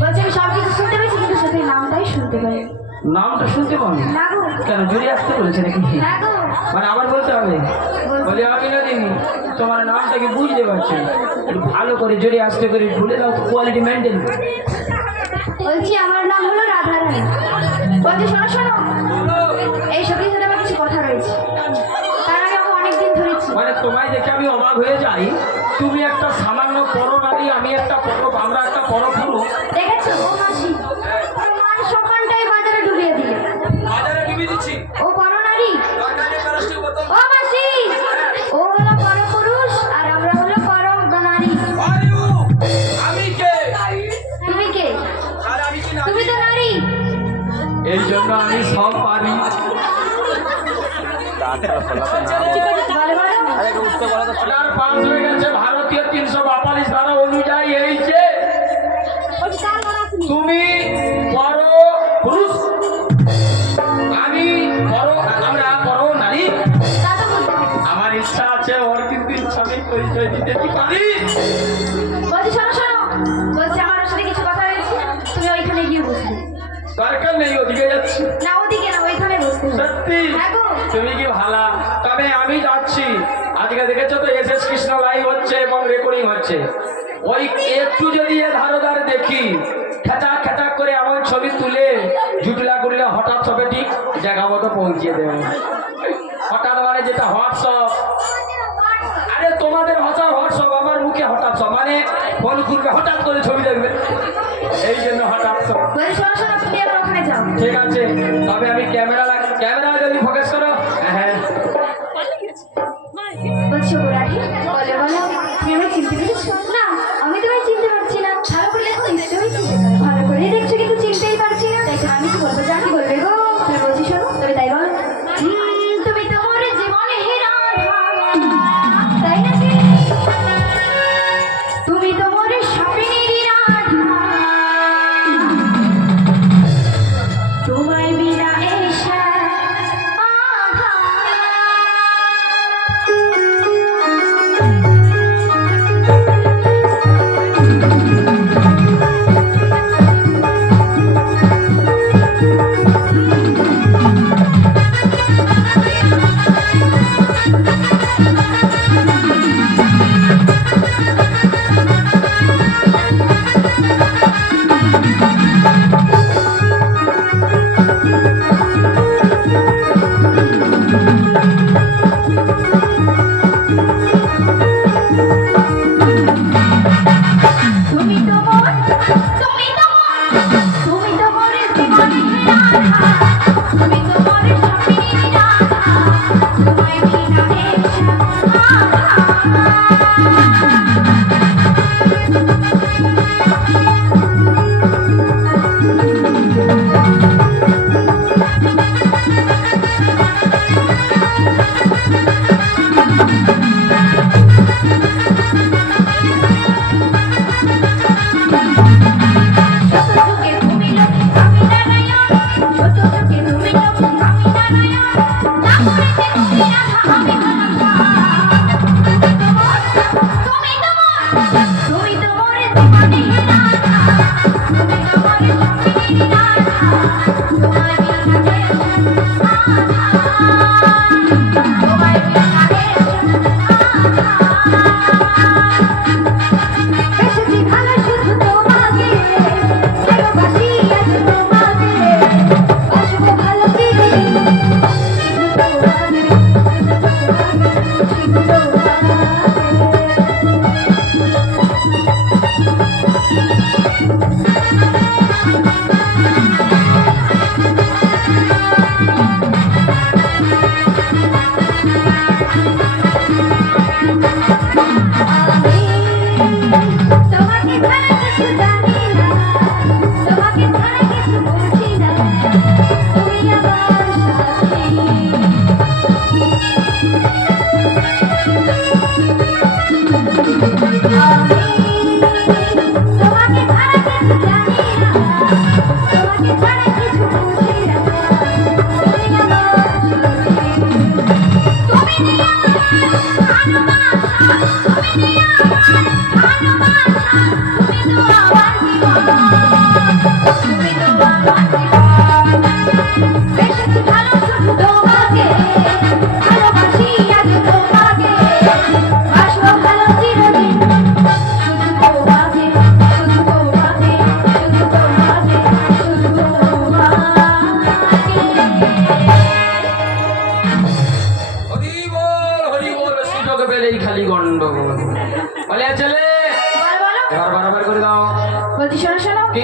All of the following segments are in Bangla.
বলছি আমি সব কিছু শুনতে পেয়েছি কিন্তু সাথে নামটাই শুনতে পাই। নামটা শুনতে পাবো না গো। কেন জুড়ে আসতে বলেছে নাকি? না গো। মানে আবার বলতে হবে? বলি আমি না দিনি তোমার নামটা কি বুঝতে পারছি, একটু ভালো করে জোরে আসতে করে ভুলে দাও, কোয়ালিটি মেনটেন। বলছি আমার নাম হলো রাধারানী। বলছি শোনো শোনো, এই সত্যি সাথে আমার কিছু কথা রয়েছে, তার আগে আমি অনেকদিন ধরেছি। মানে তোমায় দেখে আমি অবাক হয়ে যাই, তুমি একটা সামান্য পর নারী, আমি একটা পর, আমরা একটা পর পুরুষ। দেখেছো ও মাসি, ওর মান সম্মানটাই বাজারে ডুবিয়ে দিলে। বাজারে ডুবিয়ে দিচ্ছি ও বড় নারী, ও মাসি, ও হলো বড় পুরুষ আর আমরা হলো বড় নারী। আমি কে? তুমি কে? আর আমি কি তুমি তো নারী। এই জন্য আমি সব পারি। অর্ডার পাস হয়ে গেছে ভারতীয় 342 ধারা অনুযায়ী, এই যে তুমি বড় পুরুষ, আমি বড়, আমরা বড় নারী। আমার ইচ্ছা আছে, ওর কিন্তু ইচ্ছা নেই, পরিচয় দিতে কি পারি? বলছি শোনো শোনো, বলছি আমার সাথে কিছু কথা রয়েছে, তুমি ওইখানে গিয়ে বসবে। দরকার নেই, ওদিকে যাচ্ছি। না ওদিকে না, ওইখানে বসতে হবে। সত্যি হ্যাঁ গো। তুমি কি ভালা, তবে আমি যাচ্ছি। আজকে দেখেছো তো এস এস কৃষ্ণ লাইভ হচ্ছে এবং রেকর্ডিং হচ্ছে, ওই একটু যদি এ ধারদার দেখি খেচাক খেচাক করে এমন ছবি তুলে জুটলা করলে হঠাৎ সবে ঠিক জায়গা মতো পৌঁছিয়ে দেবে। হঠাৎ মানে যেটা হোয়াটসঅ্যাপ, আরে তোমাদের ভাষা হোয়াটসঅ্যাপ, আমার মুখে হঠাৎ সব মানে ফোন করবে হঠাৎ করে ছবি দেখবে, এই জন্য হঠাৎ সব। বলছি শোনো শোনো, তুমি এবার ওখানে যাও। ঠিক আছে, তবে আমি ক্যামেরা যদি ফোকাস করো। হ্যাঁ বলছি বুড়াটি, বলে বলো তুমি আমায় চিনতে পেরেছো? না আমি তোমায় চিনতে পারছি না। ভালো করে দেখো, নিশ্চয়ই চিনতে পারো। ভালো করে দেখছো কিন্তু চিনতেই পারছি না। দেখো আমি কি বলবো জানি, বলবে গো। তুমি বলছি শোনো, তবে তাই বলো। তুমি তো মোর জীবনে রাধা, তাই নাকি? তুমি তো মোর স্বপ্নের রাধা, তোমায় বিনা এসে আধা।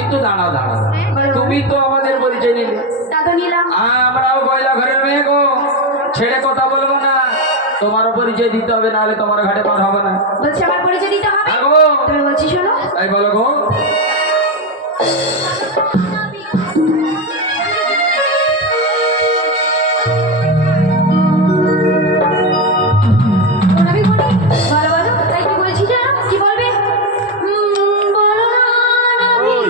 কিন্তু দাঁড়াও দাঁড়াও, বলো। তুমি তো আমাদের পরিচয় নিলে, তা তো নিলাম। আমরাও গয়লা ঘরের মেয়ে গো, ছেড়ে কথা বলবো না, তোমারও পরিচয় দিতে হবে, নাহলে তোমার ঘাটে পার হবে না। বলছি আমার পরিচয় দিতে হবে। আগো তুমি বলছি শোনো। তাই বলো গো। আমি বলি, বলো বলো, তাই কি বলছি জানো? কি বলবে? বলো না ওই,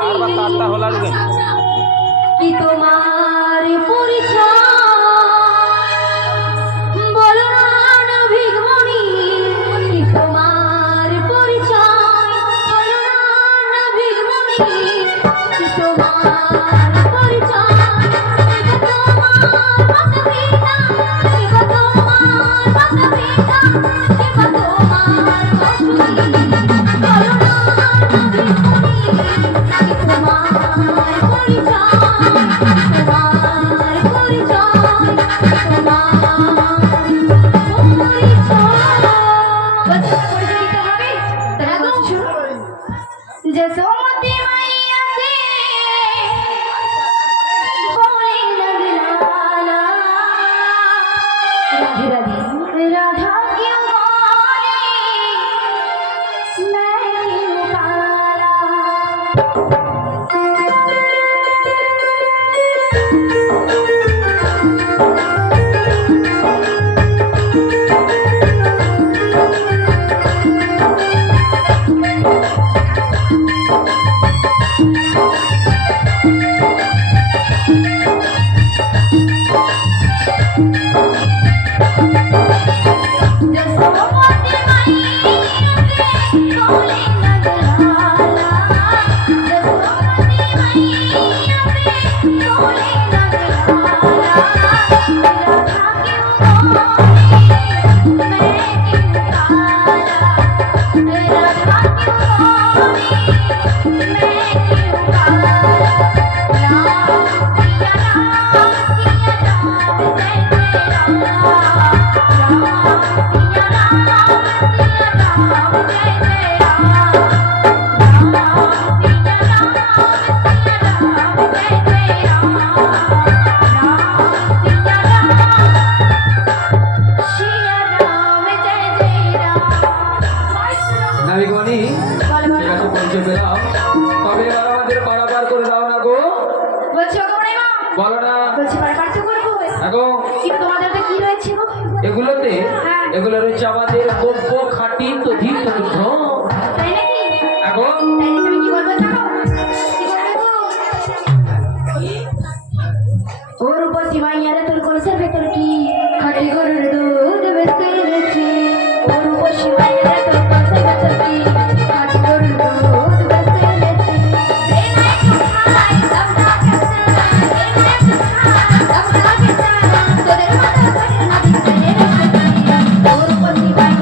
বারবার তারটা হলা দিবেন। কি তোমার পরিচয়? বলো না ভিগমণি, কি তোমার পরিচয়? বলো না ভিগমণি, কি তোমার পরিচয়? কি গো তোমার মাতা-পিতা, কি গো তোমার মাতা-পিতা, কি গো তোমার বসুনি? বলো না ভিগমণি, কি তোমার পরিচয়? তোমার পরিচয়, তোমার जसोमती मैया से बोले लगलाला, राधे राधे राधा क्यों बोले, मैं क्यों काला। जसोमती मैया से बोले लगलाला, जसोमती मैया से बोले लगलाला, राधा क्यों बोले, मैं क्यों काला, राधा क्यों बोले, मैं क्यों काला। राम सिया राम, सिया राम, जय जय राम। राम सिया राम, सिया राम, जय जय राम। राम सिया राम, सिया राम, जय जय राम। राम सिया राम, सिया राम, जय जय राम। নাবিকমণি, বলো ঠিক বলো। আছে পরিচয় পেলাম, তবে এবার আমাদের পারাপার করে দাও না গো। বলছি ওকে বলে মা, বলো না বলছি পারপার তো করবো, আগো। কিন্তু তোমাদের তো কি রয়েছে গো? এগুলোতে হ্যাঁ। এগুলো রয়েছে আমাদের গব্য খাঁটি তথিত দুধ। তাই নাকি? আগো তাই নাকি? আমি কি বলবো জানো? কি বলবে গো? ওর উপর সীমাইয়ারে তোর কলসের ভেতর কি খাঁটি গরুর দুধ বেশি এনেছি। ওর উপর সীমাইয়ারে তোর কলসের ভেতর কি খাঁটি গরুর দুধ বেশি এনেছি। এই নাই খাই দমদা কেসা, এই নাই খাই দমদা কেসা, তোদের মাথা খাই না দিতে রেখেছি। ওর উপর সীমাইয়ারে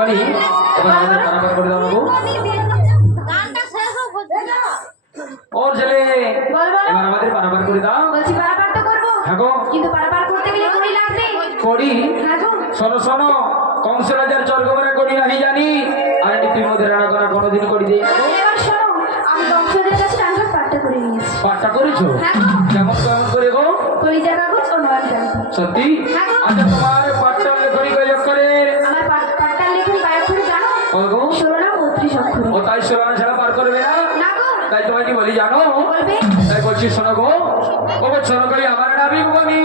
দিদিমণি এবার আমাদের পারাপার করে দাও বাবু। ও ছেলে বল বল। এবার আমাদের পারাপার করে দাও। বলছি পারাপার তো করবো, হ্যাঁ গো, কিন্তু পারাপার করতে গেলে কড়ি লাগবে। করি হ্যাঁ গো। শোনো শোনো, কংস রাজার স্বর্গ করে করি নাহি জানি, আর নীতির মধ্যে রানা করা কোনোদিন করি দেই না। এবার শোনো, আমি বংশদের কাছে টাঙ্গার পাঠটা করে নিয়েছি। পাঠটা করেছো? হ্যাঁ গো। কেমন কেমন করে গো? কলিজা কাগজ ও নয় গ্রান্থ। সত্যি? হ্যাঁ গো। আচ্ছা তোমার পাঠটা লেখনি কয় অক্ষরে? আমার পাঠটার লেখনি বায়ু করে জানো? ও গো, 16 না 32 অক্ষর। ও তাই শোনা ছাড়া পার করবে না? না গো। তাই তোমায় কি বলি জানো? বলবে। তাই বলছি শোনো গো, ও গো শোনো কই আমার নাবিক বনি,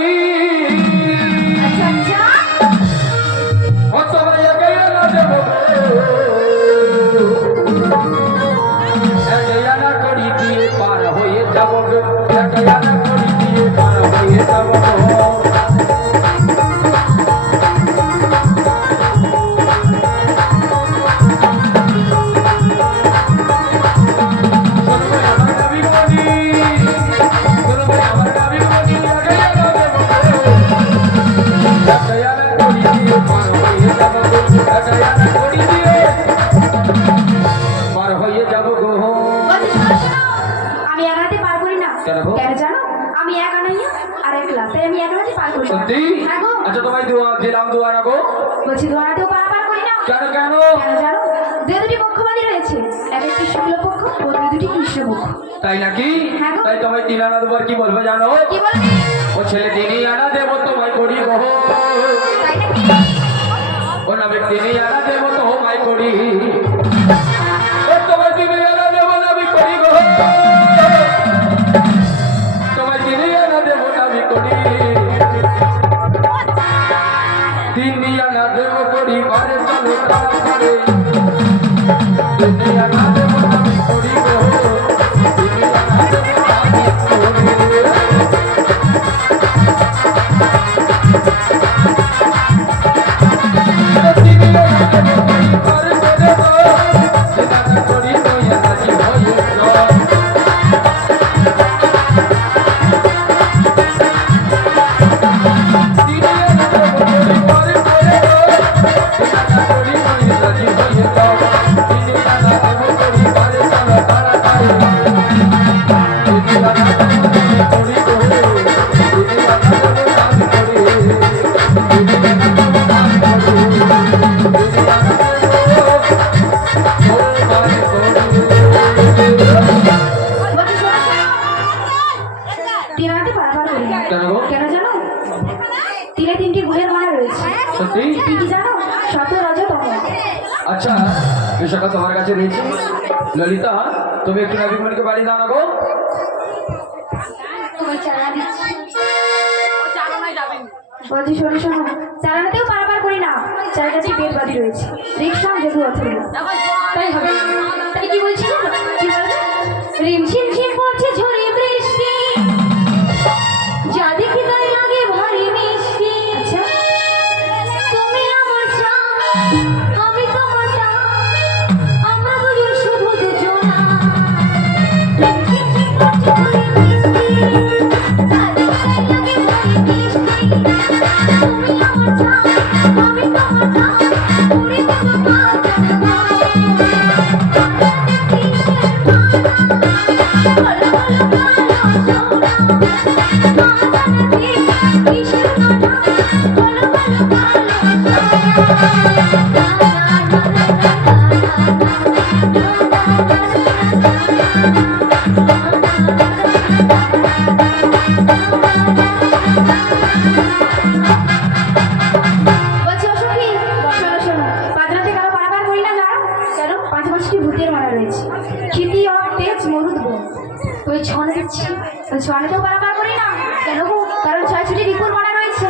আচ্ছা আচ্ছা। ও তোমায় একাই না দেবো গো, একাই না করি দিয়ে পার হয়ে যাবো গো, একাই না করি দিয়ে পার হয়ে যাবো গো। বলছি শোনো শোনো, আমি একাতে পার করি না। কেন গো? কেন জানো? আমি একা নাই আর একলা, তাই আমি একাতে পার করি না। সত্যি? হ্যাঁ গো। আচ্ছা তোমায় দিলাম দুয়ারা গো। বলছি দোয়ারাতেও পারাপার করি না। কেন কেন? কেন জানো? দুটি পক্ষবাদী রয়েছে, এক একটি শুক্ল পক্ষ ও দুটি কৃষ্ণ পক্ষ। তাই নাকি? হ্যাঁ গো। তাই তোমায় 3 আনা দুবার কি বলবো জানো? কি বলবে? ও ছেলে 3 আনা দেবো তোমায় করি গো, তাই নাকি? ও নাবিক 3 আনা দেবো তোমায় করি, ও তোমায় 3 আনা দেবো নাবিক করি গো, তোমায় 3 আনা দেবো নাবিক করি, 3 আনা দেবো করি বারে চলো তাড়াতাড়ি, 3 আনা দেবো নাবিক করি গো, 3 আনা দেবো নাবিক করি। বলছি শোনো শোনো, তিনাতে পারাপার করি না। কেন গো? কেন জানো? তীরে 3টি গুণের মালা রয়েছে। সত্যি? কি কি জানো? সত রজ তম। আচ্ছা বিষয়টা তোমার কাছে রয়েছে। ললিতা তুমি একটু নাবিকমণিকে বাড়ি দাও না গো। তোমার চালা দিচ্ছি। বলছি শোনো শোনো, চালানাতেও পারাপার করি না, চারিকাছে বেদবাদী রয়েছে, রিক্সা যদু অথর্ব। তাই হবে। তাই কি বলছি জানো? কি বলবে? রিমঝিম ঝিম পড়ছে ঝড়ে বৃষ্টি, যা দেখি তাই লাগে ভারী মিষ্টি। আচ্ছা, তুমি আমার চাঁদ, আমি তোমার চাঁদ, আমরা দুজন শুধু দুজনা। রিমঝিম ঝিম পড়ছে ঝড়ে বৃষ্টি, যা দেখি তাই লাগে ভারী মিষ্টি। তুমি আমার চাঁদ, আমি তোমার চাঁদ, উড়ে যাবো কাঁচনা। বলছি অসুখী, শোনো শোনো, পাঁচরাতে কারো পারাপার করি না জানো? কেন? 5 ভূতের মারা রয়েছে, ক্ষিতি অফ তেজ মরুদ বোন। ওই ছনে দিচ্ছি, ওই ছনেতেও পারাপার করি না। কেন গো? কারণ 6টি রিপুর মারা রয়েছে।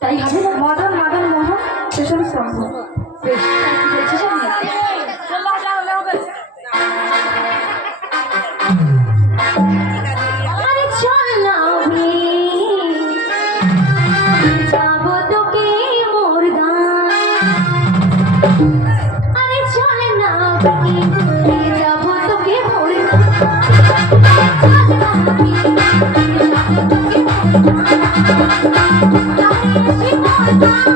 তাই হবে না? মদন মদন মোহন শেষন স্তম্ভ। বেশ, তাই কি বলছিস আমি? আরে চল না যাবো তোকে মোর গান। আরে চল না যাবো তোকে মোর গান। চল না যাবো তোকে মোর গান।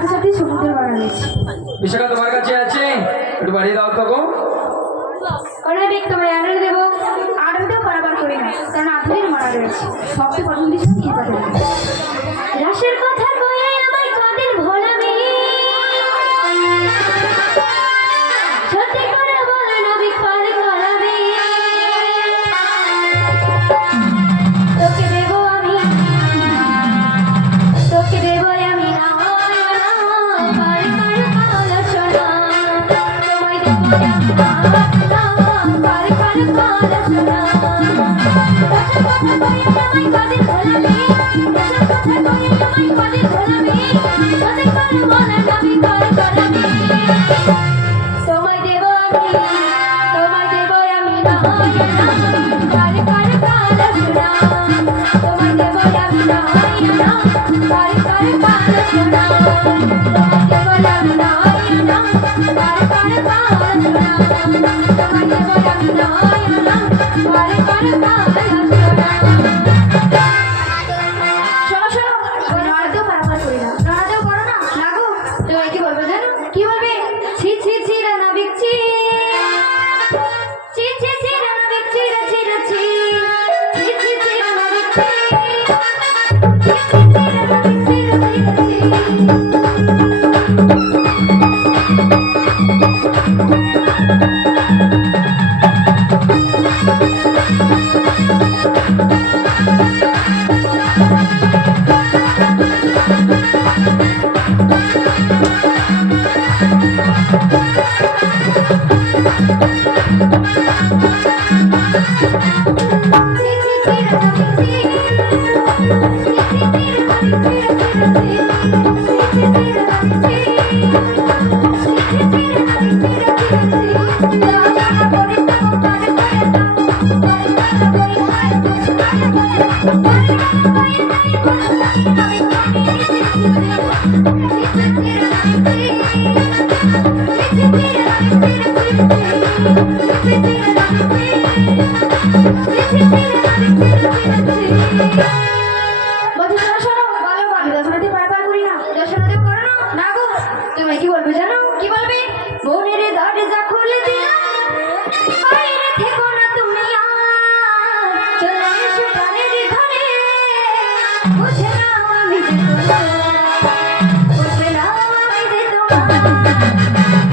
সাথে সাথে সমুদ্রের মারা রয়েছে। বিশাখা তোমার কাছে আছে, একটু বাড়িয়ে দাও তো গো। অনাবিক তোমায় আড়াল দেবো, আড়াল দেবো বারবার করি না, কারণ আধুনিক মারা রয়েছে। সবচেয়ে প্রথম বিষয় কি পাবে রাশের কথা কয়ে আমায় কদিন ভোলাবি, সত্যি করে বলে নবী পার করাবি। তোকে দেবো আমি, তোকে দেবো আমি না পার কর কাল সোনা, তোমায় দেবো আমি না পার কর কাল সোনা। রাশের কথা কয়ে আমায় কদিন ভোলাবি, রাশের কথা কয়ে আমায় কদিন ভোলাবি, সত্যি করে বলে নবী পার করাবি। তোমায় দেব আমি, তোমায় দেব আমি না পার কর কাল সোনা, তোমায় দেব আমি না পার কর কাল সোনা, তোমায় দেব আমি না পার কর কাল সোনা, তোমায় দেব আমি না পার কর কাল সোনা। শোনো শোনো, ওই নড়াতেও পারাপার করি না, নড়াতেও করো না, লাগো। তুমি কি বলবে জানো? কি বলবে? ছি ছি ছি রানা বিচ্ছি, ছি ছি ছি রানা বিচ্ছি রে ছি রে ছি, ছি ছি ছি রানা বিচ্ছি, ছি ছি ছি রানা বিচ্ছি রে ছি রে ছি। তুমি কি বলবে জানো? কি বলবে? মনের দরজা খুলে দিলাম, বাইরে থেকো না তুমি আর, চলে এসো প্রাণের ঘরে, বুঝে নাও আমি যে তোমার, বুঝে নাও আমি যে তোমার।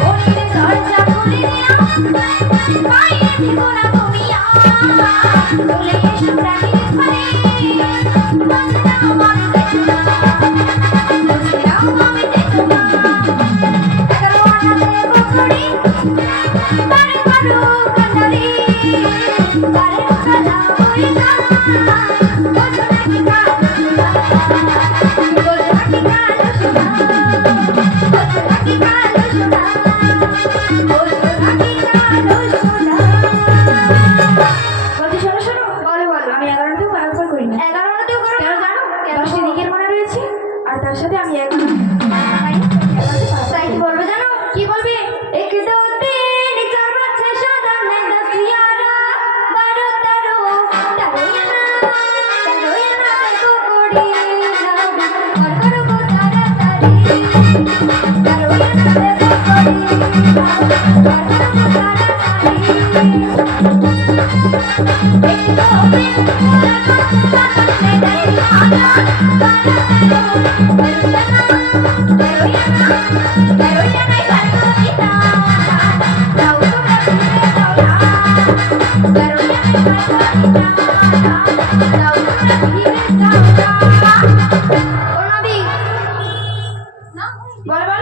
মনের দরজা খুলে দিলাম, বাইরে থেকো না তুমি আর, চলে এসো প্রাণের ঘরে, বুঝে নাও আমি যে তোমার, বুঝে নাও আমি যে তোমার। তার সাথে আমি এক তাই কি বলবে জানো? কি বলবে? এক দো তিন চার পাঁচ ছয় সাত আট নয় দশ এগারো বারো তেরো তেরোয়ানা তেরোয়ানা দেখো কোড়ি কর করো গো তাড়াতাড়ি, তেরোয়ানা দেখো কোড়ি কর করো গো তাড়াতাড়ি। এক দো তিন চার পাঁচ ছয় সাত আট নয় দশ এগারো বারো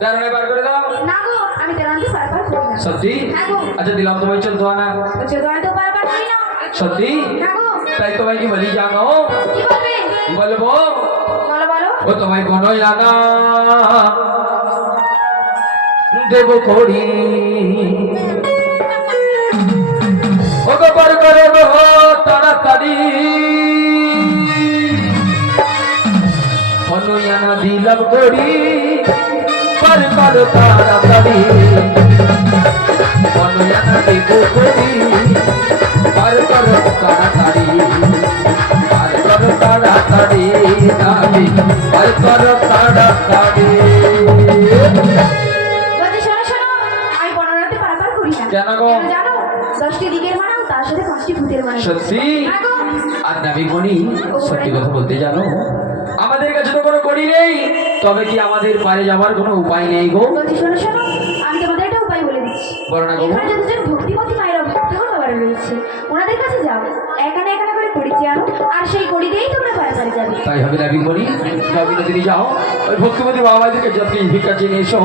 তেরোনে বার করে দাও। না গো, আমি তেরোতে পারবার করি না। সত্যি? হ্যাঁ গো। আচ্ছা দিলাম তোমায় 14 আনা। 14 তো পারবার করি না। সত্যি? হ্যাঁ গো। তাই তোমায় কি বলি জানো? কি বলবে? বলবো বলো বলো। ও তোমায় কোনোই আনা দেব করি, ও গো বার করে গো তাড়াতাড়ি, কোনোই আনা দিলাম করি, বার করো তাড়াতাড়ি, কোনোই আনা দেব করি, বার করো তাড়াতাড়ি, বার করো তাড়াতাড়ি নাবি পার করো তাড়াতাড়ি। বলছি শোনো শোনো, আমি 15 রাতে পারাপার করি না। কেন গো? কেন জানো? 10টি দিকের মানাও, তার সাথে 5টি ভূতের মানাও। সত্যি? হ্যাঁ গো। আর নাবিকমণি সত্যি কথা বলতে জানো, আমাদের কাছে তো কোনো কড়ি নেই, তবে কি আমাদের পারে যাওয়ার কোনো উপায় নেই গো? বলছি শোনো শোনো, আমি তোমাদের একটা উপায় বলে দিচ্ছি। বলো না গো। এখানে যতজন ভক্তিমতী মায়েরা ভক্তগণ বাবারা রয়েছে, ওনাদের কাছে যাও, এখানে এখানে করে কড়ি চেয়ে আনো, আর সেই কড়ি দিয়েই তোমরা পারাপারে যাবে। তাই হবে নাবিকমণি, যাও বিনোদিনী যাও, ওই ভক্তিমতী বাবাদিকে যতই ভিক্ষা চেয়ে এসো,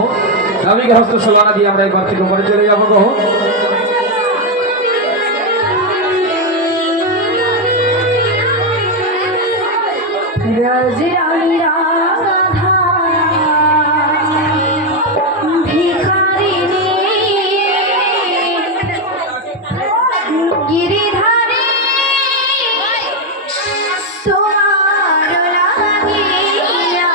নাবিকের হস্ত সোলানা দিয়ে আমরা এবার থেকে উপরে চলে যাবো গো। রাজরানী রাধা ভিখারিণী গিরিধারী তোমার লাগিয়া